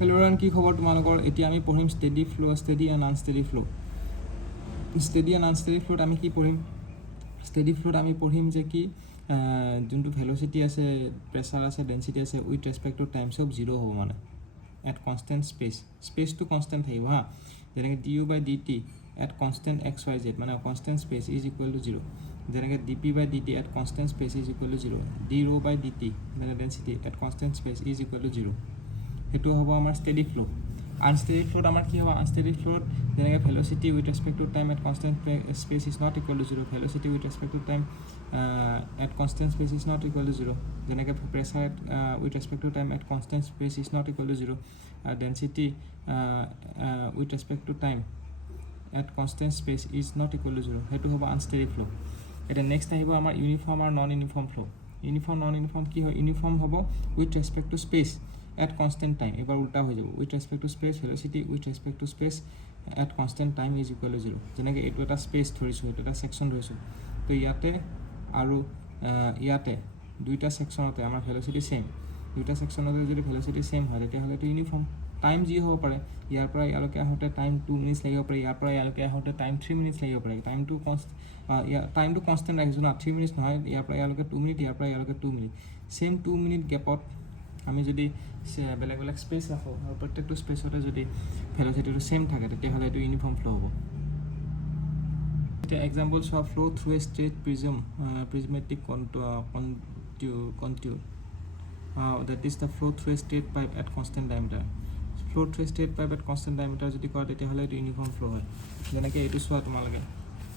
Hello' everyone, কি খবৰ তোমালোকৰ? এতিয়া আমি পঢ়িম ষ্টেডি ফ্ল', ষ্টেডি এণ্ড আনষ্টেডি ফ্ল'। ষ্টেডি এণ্ড আনষ্টেডি ফ্ল'ত আমি কি পঢ়িম? ষ্টেডি ফ্ল'ত আমি পঢ়িম যে কি যোনটো ভেল'চিটি আছে, প্ৰেছাৰ আছে, ডেঞ্চিটি আছে, উইথ ৰেচপেক্ট টু টাইম চব জিৰ' হ'ব মানে এট কনষ্টেণ্ট স্পেচটো কনষ্টেণ্ট থাকিব হা। যেনেকৈ D U by D T at constant X Y Z মানে constant space is equal to zero'. যেনেকৈ D P by D T at constant space is equal to zero'. D rho' by D T মানে density at constant space is equal to zero'. সেইটো হ'ব আমাৰ steady ফ্ল'। আনষ্টেডি ফ্ল'ত আমাৰ কি হ'ব? Unsteady ফ্ল'ত যেনেকৈ velocity with respect to time at constant space is not equal to zero'. Velocity with respect to time at constant space is not equal to zero'. যেনেকৈ pressure with respect to time at constant space is not equal to zero'. Density with respect to time at constant space is not equal to zero'. সেইটো হ'ব আনষ্টেডি ফ্ল'। এতিয়া next আহিব আমাৰ uniform আৰু non uniform ফ্ল'। Uniform non uniform কি হয়? ইউনিফৰ্ম হ'ব with respect to space at constant time. এবাৰ উল্টা হৈ যাব। With respect to space velocity with respect to space at constant time is equal to zero'. যেনেকৈ এইটো এটা স্পেচ ধৰিছোঁ, এইটো এটা ছেকশ্যন ধৰিছোঁ, তো ইয়াতে আৰু ইয়াতে দুইটা ছেকশ্যনতে আমাৰ ভেল'চিটি ছেইম। দুইটা ছেকশ্যনতে যদি ভেল'চিটি ছেইম হয় তেতিয়াহ'লে এইটো ইউনিফৰ্ম। টাইম যি হ'ব পাৰে, ইয়াৰ পৰা ইয়ালৈকে আহোঁতে টাইম 2 মিনিটছ লাগিব পাৰে, ইয়াৰ পৰা ইয়ালৈকে আহোঁতে টাইম 3 মিনিটছ লাগিব পাৰে। টাইমটো কনষ্টেণ্ট ৰাখিছোঁ না, 3 মিনিটছ নহয়, ইয়াৰ পৰা ইয়ালৈকে 2 মিনিট, ইয়াৰ পৰা ইয়ালৈকে 2 মিনিট। ছেইম 2 মিনিট গেপত আমি যদি বেলেগ বেলেগ স্পেচ ৰাখোঁ আৰু প্ৰত্যেকটো স্পেচতে যদি ভেল'চিটিটো ছেইম থাকে তেতিয়াহ'লে এইটো ইউনিফৰ্ম ফ্ল' হ'ব। এতিয়া এক্সাম্পল চোৱা, flow' through a straight prismatic conduit that is the flow through a straight pipe at constant diameter. Flow through a straight pipe at constant diameter যদি কৰে তেতিয়াহ'লে এইটো ইউনিফৰ্ম ফ্ল' হয়। যেনেকৈ এইটো চোৱা তোমালোকে,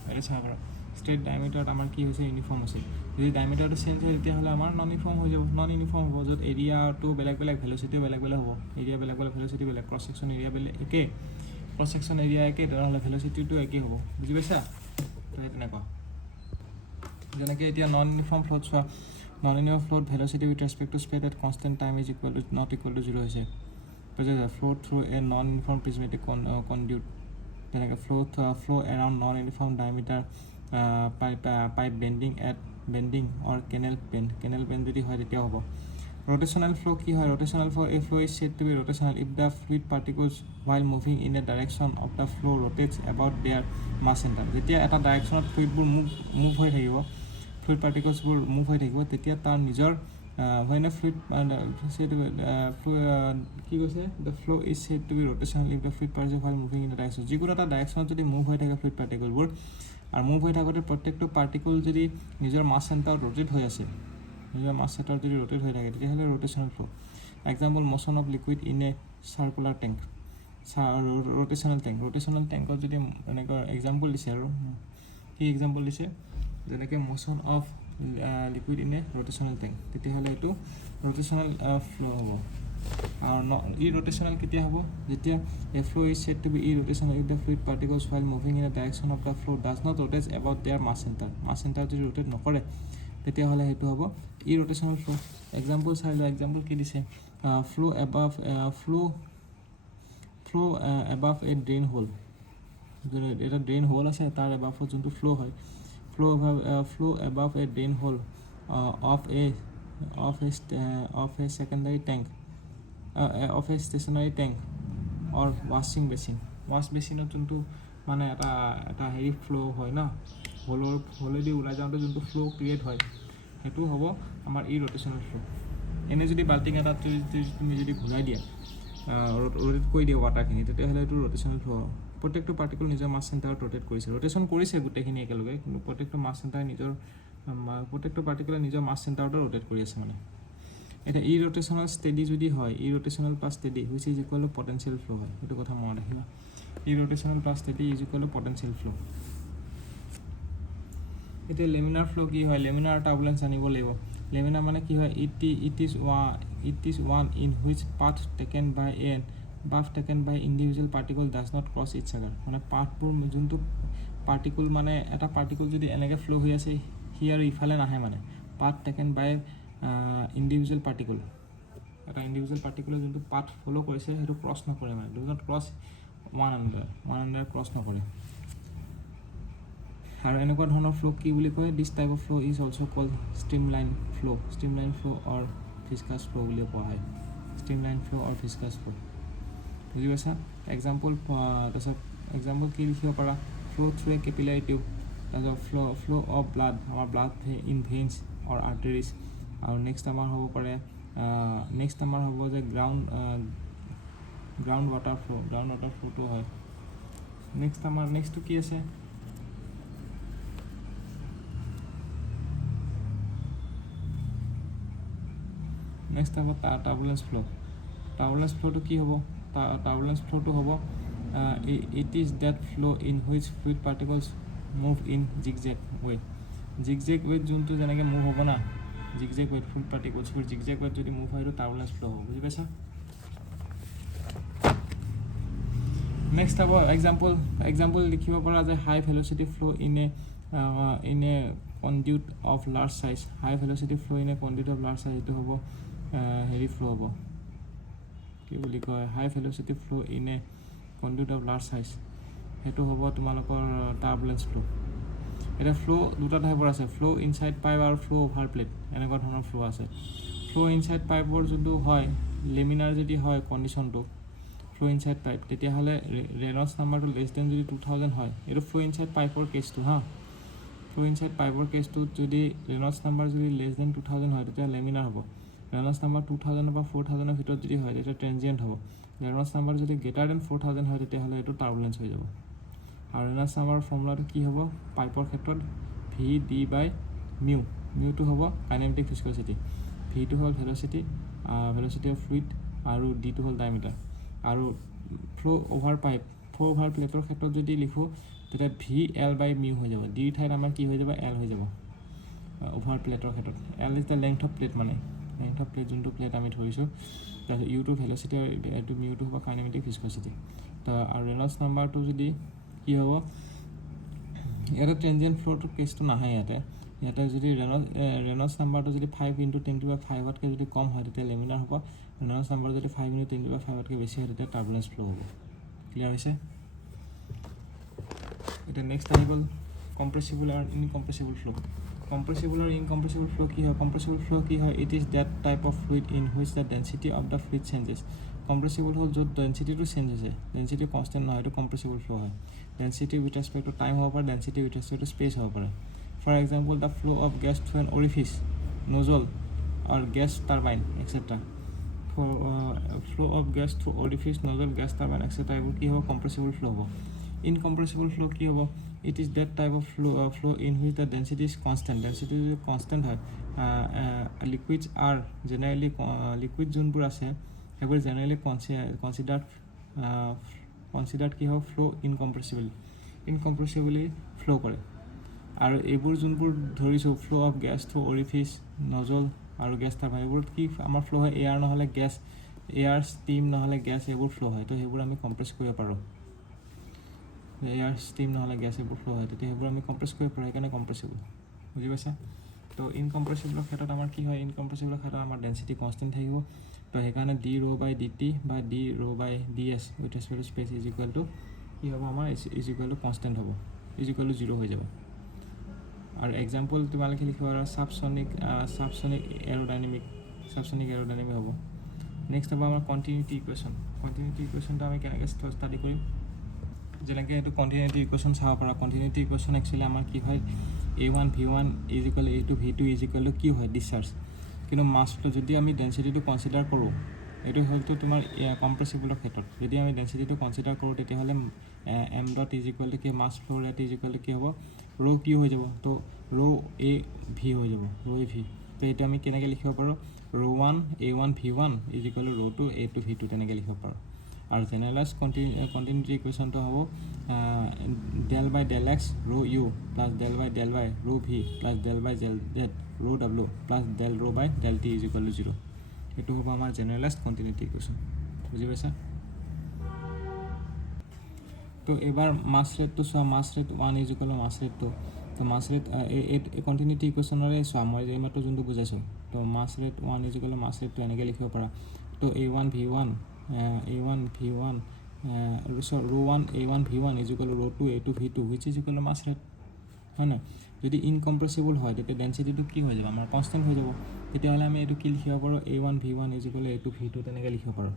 এইটো চাব পাৰা, ষ্ট্ৰেইট ডায়মিটাৰত আমাৰ কি হৈছে? ইউনিফৰ্ম আছে। যদি ডায়মিটাৰটো চেঞ্জ হয় তেতিয়াহ'লে আমাৰ নন ইউনিফৰ্ম হৈ যাব। নন ইউনিফৰ্ম হ'ব য'ত এৰিয়াটো বেলেগ বেলেগ, ভেল'চিটিও বেলেগ বেলেগ হ'ব। এৰিয়া বেলেগ বেলেগ, ভেল'চিটি বেলেগ, ক্ৰছ ছেকশ্যন এৰিয়া বেলেগ একেই, ক্ৰছ ছেকশ্যন এৰিয়া একেই, তেনেহ'লে ভেল'চিটিটো একেই হ'ব। বুজি পাইছা? তো সেই তেনেকুৱা। যেনেকৈ এতিয়া নন ইউনিফৰ্ম ফ্ল'ত চোৱা, নন ইউনিফৰ্ম ফ্ল'ত velocity with respect to space at constant time is equal to not equal to zero' হৈছে। Flow' through a non uniform prismatic conduit. যেনেকৈ flow' around non uniform diameter pipe bending or canal bend যদি হয় তেতিয়াও হ'ব। ৰ'টেশ্যনেল ফ্ল' কি হয়? ৰ'টেশ্যনেল flow' a flow' is said to be rotational if the fluid particles while moving in a direction of the flow rotates about their mass center. যেতিয়া এটা ডাইৰেকশ্যনত ফ্লুইডবোৰ move হৈ থাকিব, ফ্লুইড পাৰ্টিকলছবোৰ মুভ হৈ থাকিব, তেতিয়া তাৰ নিজৰ when a fluid কি কৈছে? The flow' is said to be rotational if the fluid particle while moving in a direction. যিকোনো এটা ডাইৰেকশ্যনত যদি মুভ হৈ থাকে ফ্লুইড পাৰ্টিকলবোৰ, আৰু মুভ হৈ থাকোঁতে প্ৰত্যেকটো পাৰ্টিকল যদি নিজৰ মাছ চেণ্টাৰত ৰোটেট হৈ আছে, নিজৰ মাছ চেণ্টাৰত যদি ৰোটেট হৈ থাকে তেতিয়াহ'লে rotational flow'. Example, motion of liquid in a circular tank. Rotational টেংকত যদি এনেকুৱা এক্সাম্পল দিছে, আৰু কি এক্সাম্পল দিছে? যেনেকৈ motion of liquid in a rotational tank, তেতিয়াহ'লে এইটো ৰ'টেশ্যনেল ফ্ল' হ'ব। আৰু ইৰ'টেশ্যনেল কেতিয়া হ'ব? যেতিয়া a flow' is said to be irrotational if the fluid particles while moving in a direction of the flow does not rotate about their mass center. Mass centre যদি rotate নকৰে তেতিয়াহ'লে সেইটো হ'ব ইৰ'টেশ্যনেল ফ্ল'। এক্সাম্পল চাই লোৱা, এক্সাম্পল কি দিছে? ফ্ল' এবাভ এ ড্ৰেইন হ'ল। এটা ড্ৰেইন হ'ল আছে, তাৰ এবাভত যোনটো ফ্ল' হয়, ফ্ল' এবাভ এ ড্ৰেইন হ'ল অফ এ ষ্টেচনাৰী টেংক অৰ ৱাশ্বিং বেচিন। ৱাশ্ব বেচিনত যোনটো মানে এটা হেৰি ফ্ল' হয় ন, হ'লেদি ওলাই যাওঁতে যোনটো ফ্ল' ক্ৰিয়েট হয়, সেইটো হ'ব আমাৰ ইৰ'টেশ্যনেল ফ্ল'। এনে যদি বাল্টিং এটাত তুমি যদি ঘূৰাই দিয়া, ৰোটেট কৰি দিয়ে ৱাটাৰখিনি, তেতিয়াহ'লে এইটো ৰ'টেশ্যনেল ফ্ল' হ'ব। প্ৰত্যেকটো পাৰ্টিকল নিজৰ মাছ চেণ্টাৰত ৰোটেট কৰিছে, ৰোটেশ্যন কৰিছে গোটেইখিনি একেলগে, কিন্তু প্ৰত্যেকটো পাৰ্টিকলে নিজৰ মাছ চেণ্টাৰতে ৰোটেট কৰি আছে মানে। এতিয়া ইৰ'টেশ্যনেল ষ্টেডি যদি হয়, irrotational plus steady which is equal to potential flow' হয়। সেইটো কথা মনত ৰাখিবা। Irrotational plus steady is equal to potential flow'. এতিয়া লেমিনাৰ ফ্ল' কি হয়? লেমিনাৰ টাৰ্বুলেঞ্চ জানিব লাগিব। লেমিনাৰ মানে কি হয়? It is one in which path taken by individual particle does not cross its other. মানে পাথবোৰ যোনটো পাৰ্টিকল, মানে এটা পাৰ্টিকল যদি এনেকৈ ফ্ল' হৈ আছে, সি আৰু ইফালে নাহে, মানে path taken by individual particle, এটা ইণ্ডিভিজুৱেল পাৰ্টিকুলে যোনটো পাথ ফ'ল' কৰিছে সেইটো ক্ৰছ নকৰে, মানে do not cross one another cross নকৰে। আৰু এনেকুৱা ধৰণৰ ফ্ল' কি বুলি কয়? দিছ টাইপ অফ ফ্ল' ইজ অলছ' কল্ড ষ্ট্ৰীমলাইন ফ্ল' অৰ ভিস্কাছ ফ্ল' বুলিও কোৱা হয়। ষ্ট্ৰীমলাইন ফ্ল' অৰ ভিস্কাছ ফ্ল'। বুজি পাইছা এক্সাম্পল তাৰপিছত এক্সাম্পল কি লিখিব পাৰা ফ্ল' থ্ৰু এ কেপিলাৰী টিউব তাৰপিছত ফ্ল' অফ ব্লাড আমাৰ ব্লাড ইন ভেইনছ অৰ আৰ্টাৰিজ আৰু নেক্সট আমাৰ হ'ব পাৰে নেক্সট আমাৰ হ'ব যে গ্ৰাউণ্ড ৱাটাৰ ফ্ল'টো হয় নেক্সটটো কি আছে নেক্সট হ'ব টাৰ্বুলেঞ্চ ফ্ল'টো কি হ'ব টাৰ্বুলেঞ্চ ফ্ল'টো হ'ব it is that flow' in which fluid particles move in zigzag ৱেত যোনটো যেনেকৈ মুভ হ'ব না জিগজেগ ৱেট ফ্লুইড পাৰ্টিকলছবোৰ জিগজেগ ৱেট যদি মুভ হয় সেইটো টাৰ্বুলেঞ্চ ফ্ল' হ'ব বুজি পাইছা নেক্সট হ'ব এক্সাম্পল লিখিব পৰা যে high velocity flow' in a conduit of large size high velocity flow' in a conduit of large size এইটো হ'ব হেৰি ফ্ল' হ'ব কি বুলি কয় high velocity flow' in a conduit of large size সেইটো হ'ব তোমালোকৰ টাৰ্বুলেঞ্চ ফ্ল' এতিয়া ফ্ল' দুটা টাইপৰ আছে ফ্ল' ইনচাইড পাইপ আৰু ফ্ল' অভাৰ প্লেট এনেকুৱা ধৰণৰ ফ্ল' আছে ফ্ল' ইনচাইড পাইপৰ যোনটো হয় লেমিনাৰ যদি হয় কণ্ডিশ্যনটো ফ্ল' ইনচাইড পাইপ তেতিয়াহ'লে ৰেনল্ডছ নাম্বাৰটো লেছ দেন যদি 2000 হয় এইটো ফ্ল' ইনচাইড পাইপৰ কেছটো ফ্ল' ইনচাইড পাইপৰ কেছটোত যদি ৰেনল্ডছ নাম্বাৰ যদি লেছ দেন 2000 হয় তেতিয়া লেমিনাৰ হ'ব ৰেনল্ডছ নাম্বাৰ 2000 বা 4000 ভিতৰত যদি হয় তেতিয়া ট্ৰেঞ্জিয়েণ্ট হ'ব ৰেনল্ডছ নাম্বাৰ যদি গ্ৰেটাৰ দেন 4000 হয় তেতিয়াহ'লে এইটো টাৰ্বুলেঞ্চ হৈ যাব আৰু ৰেনল্ডছ নাম্বাৰৰ ফৰ্মুলাটো কি হ'ব পাইপৰ ক্ষেত্ৰত মিউটো হ'ব কাইনেমেটিক ভিস্কচিটি ভিটো হ'ল ভেল'চিটি অফ ফ্লুইড আৰু ডিটো হ'ল ডায়মিটাৰ আৰু ফ্ল' অভাৰ প্লেটৰ ক্ষেত্ৰত যদি লিখোঁ তেতিয়া VL/মিউ হৈ যাব ডিৰ ঠাইত আমাৰ কি হৈ যাব এল হৈ যাব অভাৰ প্লেটৰ ক্ষেত্ৰত L is the length of plate মানে লেংথ অফ প্লেট যোনটো প্লেট আমি ধৰিছোঁ তাৰপিছত ইউটো ভেল'চিটি আৰু এইটো মিউটো হ'ব কাইনেমেটিক ভিস্কচিটি আৰু ৰেনল্ডছ নাম্বাৰটো যদি কি হ'ব ইয়াতে ট্ৰেঞ্জিয়েণ্ট ফ্ল'টোৰ কেছটো নাহে ইয়াতে যদি ৰেনল্ডছ নাম্বাৰটো যদি 5 × 10⁵ যদি কম হয় তেতিয়া লেমিনাৰ হ'ব ৰেনল্ডছ নাম্বাৰ যদি 5 × 10⁵ বেছি হয় তেতিয়া টাৰ্বুলেঞ্চ ফ্ল' হ'ব ক্লিয়াৰ হৈছে এতিয়া নেক্সট আহি গ'ল কম্প্ৰেছিবল আৰু ইনকম্প্ৰেছিবল ফ্ল' ফ্ল' কি হয় কম্প্ৰেছিবল ফ্ল' কি হয় it is that type of fluid in which the density of the fluid changes compressible হ'ল য'ত ডেঞ্চিটিটো চেঞ্জ হৈছে ডেঞ্চিটি কনষ্টেণ্ট নহয় এইটো কম্প্ৰেছিবল ফ্ল' হয় density with respect to time হ'ব পাৰে density with respect to space হ'ব পাৰে for example the flow' of gas through an orifice nozzle আৰু gas turbine etcetera flow' of gas through orifice nozzle gas turbine etcetera এইবোৰ কি হ'ব কম্প্ৰেছিবল ফ্ল' হ'ব ইনকম্প্ৰেছিবল ফ্ল' কি হ'ব it is that type of flow' in which the density is constant density যদি constant হয় লিকুইডছ আৰ জেনেৰেলি লিকুইড যোনবোৰ আছে সেইবোৰ জেনেৰেলি কনচিডাৰ্ড কি হ'ব ফ্ল' ইনকম্প্ৰেছিবলি ফ্ল' কৰে আৰু এইবোৰ যোনবোৰ ধৰিছোঁ ফ্ল' of gas through orifice nozzle আৰু গেছ টাৰ্বাইন এইবোৰত কি আমাৰ ফ্ল' হয় এয়াৰ নহ'লে গেছ এয়াৰ ষ্টিম নহ'লে গেছ এইবোৰ ফ্ল' হয় তো সেইবোৰ আমি কম্প্ৰেছ কৰিব পাৰোঁ এয়াৰ ষ্টিম নহ'লে গেছ এইবোৰ ফ্ল' হয় তেতিয়া সেইবোৰ আমি কম্প্ৰেছ কৰিব পাৰোঁ সেইকাৰণে কম্প্ৰেছিবল বুজি পাইছা তো ইনকম্প্ৰেছিবলৰ ক্ষেত্ৰত আমাৰ কি হয় ইনকম্প্ৰেছিবলৰ ক্ষেত্ৰত আমাৰ ডেঞ্চিটি কনষ্টেণ্ট থাকিব তো সেইকাৰণে d/dt বা d/ds with respect to space is equal two কি হ'ব আমাৰ ইজ ইকুৱেল টু কনষ্টেণ্ট হ'ব ইজ ইকুৱেল টু 0 হৈ যাব আৰু এক্সাম্পল তোমালোকে লিখিব পাৰা ছাবছনিক এৰোডাইনামিক হ'ব নেক্সট হ'ব আমাৰ কণ্টিনিউটি ইকুৱেশ্যনটো আমি কেনেকৈ ষ্টাডি কৰিম যেনেকৈ এইটো কণ্টিনিউটি ইকুৱেশ্যন চাব পাৰা কণ্টিনিউটি ইকুৱেশ্যন একচুৱেলি আমাৰ কি হয় A1 V1 is equal A2 V2 is equal two কি হয় ডিছচাৰ্জ কিন্তু মাছ ফ্ল' যদি আমি ডেঞ্চিটিটো কনচিডাৰ কৰোঁ এইটো হয়তো তোমাৰ কম্প্ৰেছিবলৰ ক্ষেত্ৰত যদি আমি ডেঞ্চিটিটো কনচিডাৰ কৰোঁ তেতিয়াহ'লে m dot is equal two কি মাছ ফ্ল' ৰেট ইজ ইকুৱেল টু কি হ'ব ৰৌ কি হৈ যাব তো ৰৌ AV হৈ যাব ৰৌ AV তো এইটো আমি কেনেকৈ লিখিব পাৰোঁ ρ1 A1 V1 is equal two ρ2 A2 V2 তেনেকৈ লিখিব পাৰোঁ আৰু জেনেৰেলাইজ কণ্টিনিউটি ইকুৱেশ্যনটো হ'ব del by del x rho u plus del by del y rho v plus del by del z rho w plus del rho by del t is equal to 0 এইটো হ'ব আমাৰ generalise continuity equation বুজি পাইছা তো এবাৰ মাছ ৰেটটো চোৱা মাছ rate 1 is equal two মাছ ৰেটটো তো মাছ ৰেট এই কণ্টিনিউটি ইকুৱেশ্যনৰে চোৱা মই এইমাত্ৰ যোনটো বুজাইছোঁ তো মাছ ৰেট 1 ইজ ইকুৱেল টু মাছ ৰেটটো এনেকৈ লিখিব পাৰা তো A1 V1 ρ1 A1 V1 is equal to ρ2 A2 V2 which is equal to mass rate হয় না যদি ইনকম্প্ৰেছিবল হয় তেতিয়া ডেঞ্চিটিটো কি হৈ যাব আমাৰ কনষ্টেণ্ট হৈ যাব তেতিয়াহ'লে আমি এইটো কি লিখিব পাৰোঁ A1 V1 is equal to A2 V2 তেনেকৈ লিখিব পাৰোঁ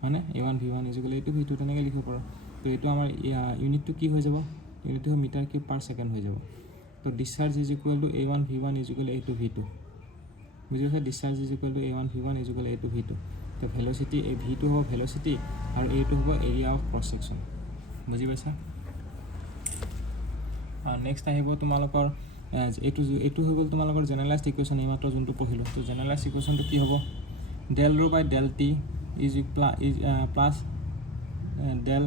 হয়নে a1 v1 ইকুৱেল এইটো v2 তেনেকৈ লিখিব পাৰোঁ তো এইটো আমাৰ ইউনিটটো কি হৈ যাব ইউনিটটো মিটাৰ কিউব পাৰ ছেকেণ্ড হৈ যাব তো discharge is equal two a1 v1 equal a2 v2 বুজি পাইছা discharge is equal two a1 v1 equal a2 v2 তো ভেল'চিটি এই v2 হ'ব ভেল'চিটি আৰু এইটো হ'ব এৰিয়া অফ ক্ৰছ ছেকশ্যন বুজি পাইছা নেক্সট আহিব তোমালোকৰ এইটো হৈ গ'ল তোমালোকৰ জেনেৰেলাইজড ইকুৱেশ্যন এইমাত্ৰ যোনটো পঢ়িলোঁ তো জেনেৰেলাইজড ইকুৱেশ্যনটো কি হ'ব del rho' by del T is plus del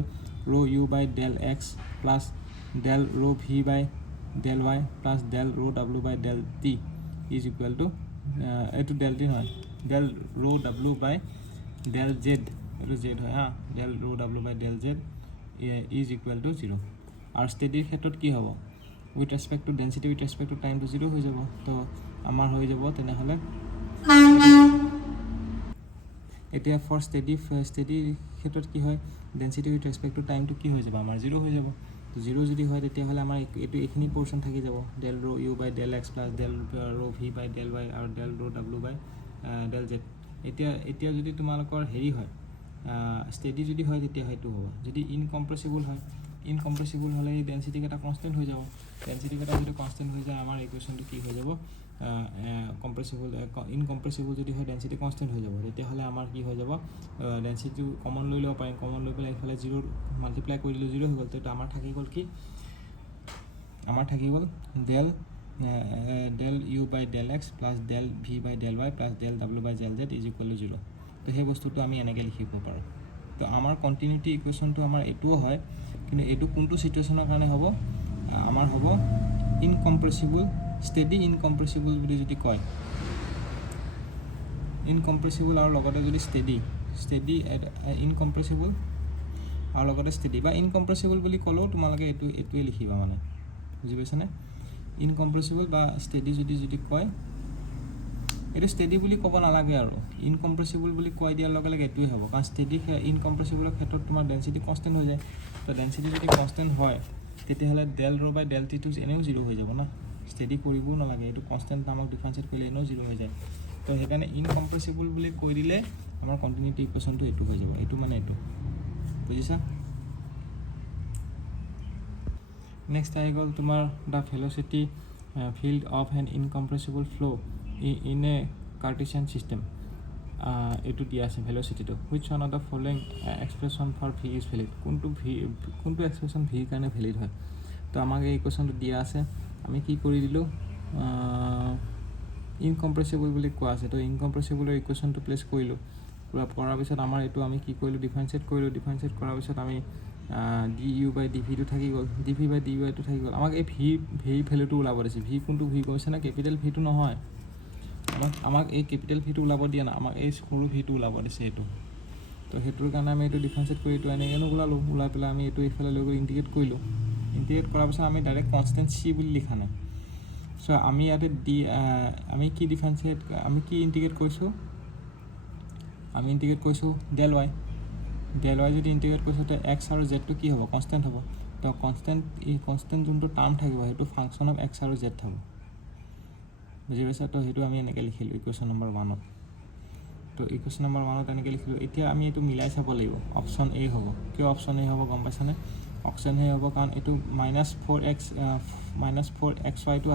rho' U by del x plus del rho' V by del Y plus del rho' W by del T is equal to এইটো del T নহয় del rho' W by del Z এইটো Z হয় হা del rho' W by del Z is equal to 0 আৰু ষ্টেডিৰ ক্ষেত্ৰত কি হ'ব with respect to density with respect to টাইমটো 0 হৈ যাব তো আমাৰ হৈ যাব তেনেহ'লে এতিয়া ফৰ ষ্টেডিৰ ক্ষেত্ৰত কি হয় ডেঞ্চিটি উইথ ৰেচপেক্ট টু টাইমটো কি হৈ যাব আমাৰ 0 হৈ যাব তো 0 যদি হয় তেতিয়াহ'লে আমাৰ এইখিনি পৰ্চন থাকি যাব Dell rho' U by del x plus del rho' V by del Y আৰু Dell rho' W by del Z এতিয়া যদি তোমালোকৰ হেৰি হয় ষ্টেডি যদি হয় তেতিয়া সেইটো হ'ব যদি ইনকম্প্ৰেছিবল হয় ইনকম্প্ৰেছিবল হ'লে এই ডেঞ্চিটিকেইটা কনষ্টেণ্ট হৈ যাব ডেঞ্চিটিকেইটা যদি কনষ্টেণ্ট হৈ যায় আমাৰ ইকুৱেশ্যনটো কি হৈ যাব ইনকম্প্ৰেছিবল যদি হয় ডেঞ্চিটি কনষ্টেণ্ট হৈ যাব তেতিয়াহ'লে আমাৰ কি হৈ যাব ডেঞ্চিটিটো কমন লৈ ল'ব পাৰিম কমন লৈ পেলাই এইফালে 0 মাল্টিপ্লাই কৰি দিলোঁ 0 হৈ গ'ল তো আমাৰ থাকি গ'ল কি আমাৰ থাকি গ'ল del u by del x plus del v by del Y plus del ডাব্লিউ by del Z is equal to 0 তো সেই বস্তুটো আমি এনেকৈ লিখিব পাৰোঁ তো আমাৰ কণ্টিনিউটি ইকুৱেশ্যনটো আমাৰ এইটোও হয় কিন্তু এইটো কোনটো চিটুৱেশ্যনৰ কাৰণে হ'ব আমাৰ হ'ব ইনকম্প্ৰেছিবল ষ্টেডি ইনকম্প্ৰেছিবল বুলি যদি কয় ইনকম্প্ৰেছিবল আৰু লগতে যদি ষ্টেডি ইনকম্প্ৰেছিবল আৰু লগতে ষ্টেডি বা ইনকম্প্ৰেছিবল বুলি ক'লেও তোমালোকে এইটোৱে লিখিবা মানে বুজি পাইছানে ইনকম্প্ৰেছিবল বা ষ্টেডি যদি কয় এইটো ষ্টেডি বুলি ক'ব নালাগে আৰু ইনকম্প্ৰেছিবল বুলি কৈ দিয়াৰ লগে লগে এইটোৱে হ'ব কাৰণ ষ্টেডি ইনকম্প্ৰেছিবলৰ ক্ষেত্ৰত তোমাৰ ডেঞ্চিটি কনষ্টেণ্ট হৈ যায় তো ডেঞ্চিটি যদি কনষ্টেণ্ট হয় তেতিয়াহ'লে ডেল ৰ' বাই ডেল টিটো এনেও 0 হৈ যাব না ষ্টেডি কৰিবও নালাগে এইটো কনষ্টেণ্ট নামক ডিফাৰেঞ্চিয়েট কৰিলে এনেও 0 হৈ যায় তো সেইকাৰণে ইনকম্প্ৰেছিবল বুলি কৈ দিলে আমাৰ কণ্টিনিউটি ইকুৱেশ্যনটো এইটো হৈ যাব এইটো মানে এইটো বুজিছা নেক্সট আহি গ'ল তোমাৰ the velocity field of an incompressible flow' in a Cartesian system এইটো দিয়া আছে ভেল'চিটিটো which one of the following expression for V is valid কোনটো এক্সপ্ৰেশ্যন ভিৰ কাৰণে ভেলিড হয় তো আমাক এই ইকুৱেশ্যনটো দিয়া আছে আমি কি কৰি দিলোঁ ইনকম্প্ৰেছিবল বুলি কোৱা আছে তো ইনকম্প্ৰেছিবলৰ ইকুৱেশ্যনটো প্লেচ কৰিলোঁ কৰাৰ পিছত আমাৰ এইটো আমি কি কৰিলোঁ ডিফাৰেঞ্চিয়েট কৰাৰ পিছত আমি ডি ইউ বাই ডি ভিটো থাকি গ'ল ডি ভি বাই ডি ৱাইটো থাকি গ'ল আমাক এই ভি ভেলুটো ওলাব দিছে ভি কোনটো ভি কৈছে না কেপিটেল ভিটো নহয় আমাক এই কেপিটেল ভিটো ওলাব দিয়া নাই আমাক এই সৰু ভিটো ওলাব দিছে এইটো তো সেইটোৰ কাৰণে আমি এইটো ডিফাৰেঞ্চিয়েট কৰি এইটো এনেকৈ ওলাই পেলাই আমি এইটো এইফালে লৈ গৈ ইণ্টিগ্ৰেট কৰিলোঁ ইণ্টিগ্ৰেট কৰাৰ পিছত আমি ডাইৰেক্ট কনষ্টেণ্ট চি বুলি লিখা নাই চ' আমি ইয়াতে আমি কি ডিফাৰেঞ্চিয়েট আমি কি ইণ্টিগ্ৰেট কৰিছোঁ আমি ইণ্টিগ্ৰেট কৰিছোঁ ডেল ৱাই যদি ইণ্টিগ্ৰেট কৰিছোঁ তো এক্স আৰু জেডটো কি হ'ব কনষ্টেণ্ট হ'ব তো কনষ্টেণ্ট যোনটো টাৰ্ম থাকিব সেইটো ফাংচন অফ এক্স আৰু জেড থাকিব বুজি পাইছা তো সেইটো আমি এনেকৈ লিখিলোঁ ইকুৱেশ্যন নম্বৰ 1ত তো ইকুৱেশ্যন নম্বৰ 1ত এনেকৈ লিখিলোঁ এতিয়া আমি এইটো মিলাই চাব লাগিব অপশ্যন এ হ'ব কিয় অপশ্যন এ হ'ব গম পাইছানে অপশ্যন এ হ'ব কাৰণ এইটো -4xy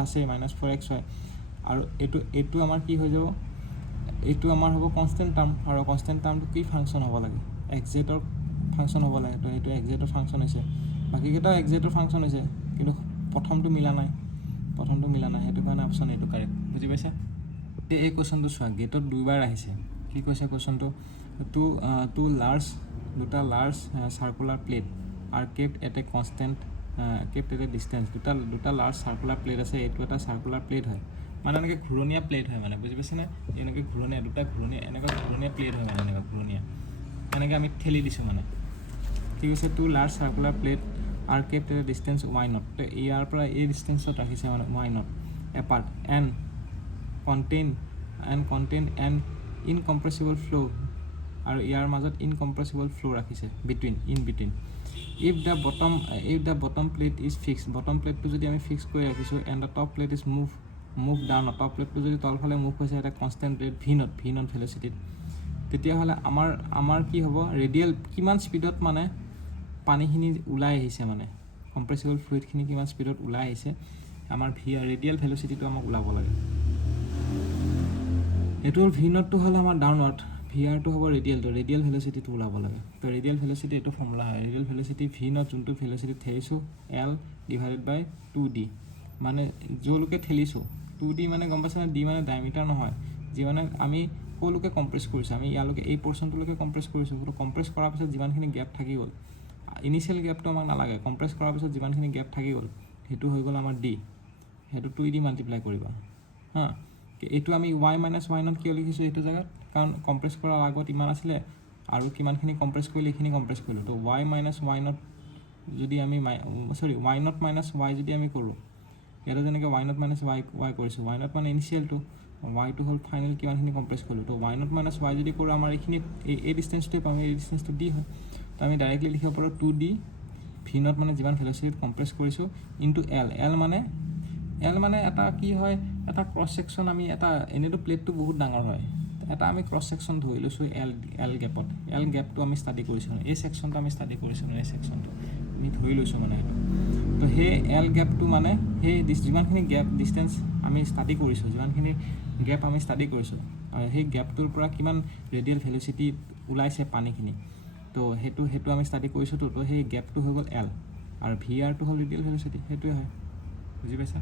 আছেই -4xy আৰু এইটো আমাৰ কি হৈ যাব এইটো আমাৰ হ'ব কনষ্টেণ্ট টাৰ্ম আৰু কনষ্টেণ্ট টাৰ্মটো কি ফাংচন হ'ব লাগে এক্সজেডৰ ফাংচন হ'ব লাগে তো সেইটো এক্সজেডৰ ফাংচন হৈছে বাকীকেইটাও এক্সজেডৰ ফাংচন হৈছে কিন্তু প্ৰথমটো মিলা নাই সেইটো কাৰণে অপশ্যন এইটো কাৰেক্ট বুজি পাইছা এতিয়া এই কুৱেশ্যনটো চোৱা গেটত 2বাৰ আহিছে কি কৈছে কুৱেশ্যনটো দুটা large circular plate are kept at A constant kept at a distance দুটা লাৰ্জ চাৰ্কুলাৰ প্লেট আছে এইটো এটা চাৰ্কুলাৰ প্লেট হয় মানে এনেকৈ ঘূৰণীয়া প্লেট হয় মানে বুজি পাইছেনে এনেকৈ দুটা ঘূৰণীয়া প্লেট হয় মানে এনেকৈ ঘূৰণীয়া এনেকৈ আমি ঠেলি দিছোঁ মানে কি কৈছে 2 large circular plate are kept at a distance y naught তো ইয়াৰ পৰা এই ডিষ্টেঞ্চত ৰাখিছে মানে y naught apart and contain an incompressible flow' আৰু ইয়াৰ মাজত ইনকম্প্ৰেছিবল ফ্ল' ৰাখিছে in between if the bottom plate is fix bottom প্লেটটো যদি আমি ফিক্স কৰি ৰাখিছোঁ and the top plate is move down টপ প্লেটটো যদি তলফালে মুভ হৈছে এটা কনষ্টেণ্ট ৰেট ভি নট ভেল'চিটিত তেতিয়াহ'লে আমাৰ কি হ'ব ৰেডিয়েল কিমান স্পীডত মানে পানীখিনি ওলাই আহিছে মানে কম্প্ৰেছিবল ফ্লুইডখিনি কিমান স্পীডত ওলাই আহিছে আমাৰ ৰেডিয়েল ভেল'চিটিটো আমাক ওলাব লাগে এইটো হ'ল ভি নটটো হ'ল আমাৰ ডাউনৱাৰ্ড ভি আৰটো হ'ব ৰেডিয়েল ভেল'চিটিটো ওলাব লাগে তো ৰেডিয়েল ভেল'চিটি এইটো ফৰ্মুলা হয় ৰেডিয়েল ভেল'চিটি ভি নট যোনটো ভেল'চিটি ঠেলিছোঁ এল ডিভাইডেড বাই 2d মানে য'লৈকে ঠেলিছোঁ 2d মানে গম পাইছে ডি মানে ডায়মিটাৰ নহয় যি মানে আমি ক'লৈকে কম্প্ৰেছ কৰিছোঁ আমি ইয়ালৈকে এই পৰ্চনটোলৈকে কম্প্ৰেছ কৰিছোঁ তো কম্প্ৰেছ কৰাৰ পিছত যিমানখিনি গেপ থাকি গ'ল ইনিচিয়েল গেপটো আমাক নালাগে কম্প্ৰেছ কৰাৰ পিছত যিমানখিনি গেপ থাকি গ'ল সেইটো হৈ গ'ল আমাৰ ডি সেইটো 2d মাল্টিপ্লাই কৰিবা হা এইটো আমি y মাইনাছ y নট কিয় লিখিছোঁ এইটো জেগাত কাৰণ কম্প্ৰেছ কৰাৰ আগত ইমান আছিলে আৰু কিমানখিনি কম্প্ৰেছ কৰিলে এইখিনি কম্প্ৰেছ কৰিলোঁ তো y মাইনাছ y নট যদি আমি y নট মাইনাছ y যদি আমি কৰোঁ ইয়াতে যেনেকৈ y নট মাইনাছ y কৰিছোঁ y নট মানে ইনিচিয়েলটো yটো হ'ল ফাইনেল কিমানখিনি কম্প্ৰেছ কৰিলোঁ তো y নট মাইনাছ y যদি কৰোঁ আমাৰ এইখিনি এই ডিষ্টেঞ্চটোৱে পাম এই ডিষ্টেঞ্চটো d হয় তো আমি ডাইৰেক্টলি লিখিব পাৰোঁ 2d ভি নট মানে যিমান ভেল'চিটিত কম্প্ৰেছ কৰিছোঁ ইনটু এল মানে এটা কি হয় এটা ক্ৰছ ছেকশ্যন আমি এটা এনেইতো প্লেটটো বহুত ডাঙৰ হয় এটা আমি ক্ৰছ ছেকশ্যন ধৰি লৈছোঁ এল গেপটো আমি ষ্টাডি কৰিছোঁ এই ছেকশ্যনটো আমি ষ্টাডি কৰিছোঁ এই ছেকশ্যনটো আমি ধৰি লৈছোঁ মানে সেইটো তো সেই এল গেপটো মানে সেই যিমানখিনি গেপ ডিষ্টেঞ্চ আমি ষ্টাডি কৰিছোঁ যিমানখিনি গেপ আমি ষ্টাডি কৰিছোঁ সেই গেপটোৰ পৰা কিমান ৰেডিয়েল ভেল'চিটি ওলাইছে পানীখিনি তো সেইটো আমি ষ্টাডি কৰিছোঁতো তো সেই গেপটো হৈ গ'ল এল আৰু ভি আৰটো হ'ল ৰেডিয়েল ভেল'চিটি সেইটোৱে হয় বুজি পাইছা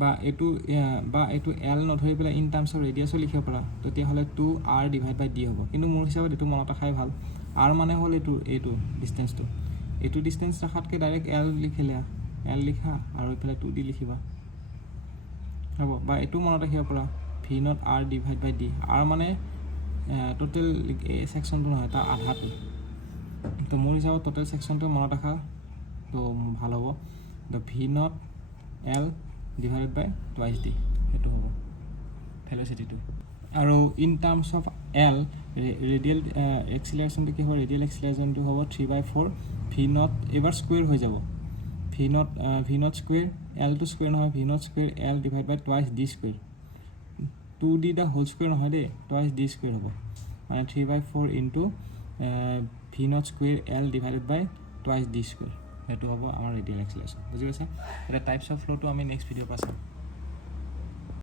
বা এইটো এল নধৰি পেলাই ইন টাৰ্মছ অফ ৰেডিয়াছো লিখিব পাৰা তেতিয়াহ'লে 2r ডিভাইড বাই ডি হ'ব কিন্তু মোৰ হিচাপত এইটো মনত ৰখাই ভাল r মানে হ'ল এইটো ডিষ্টেঞ্চটো এইটো ডিষ্টেঞ্চ ৰখাতকৈ ডাইৰেক্ট এল লিখা আৰু এইফালে 2d লিখিবা হ'ব বা এইটো মনত ৰাখিব পাৰা V naught r divide by D r মানে টোটেল ছেকশ্যনটো নহয় তাৰ আধাটো তো মোৰ হিচাপত টোটেল ছেকশ্যনটো মনত ৰাখা তো ভাল হ'ব তো V naught L divided by twice D সেইটো হ'ব ভেল'চিটিটো আৰু in terms of L radial এক্সিলাৰেশ্যনটো কি হ'ব ৰেডিয়েল এক্সিলাৰেশ্যনটো হ'ব 3/4 ভি নট এইবাৰ স্কুৱেৰ হৈ যাব ভি নট স্কুৱেৰ এলটো স্কুৱেৰ নহয় V naught square L divide by twice D square 2d the whole square নহয় দেই টুৱাইচ ডি স্কুৱেৰ হ'ব মানে 3/4 into V naught square L divided by twice D square সেইটো হ'ব আমাৰ ৰেডিয়েল এক্সিলাৰেশ্যন বুজি পাইছা এতিয়া টাইপছ অফ ফ্ল'টো আমি নেক্সট ভিডিঅ' পাম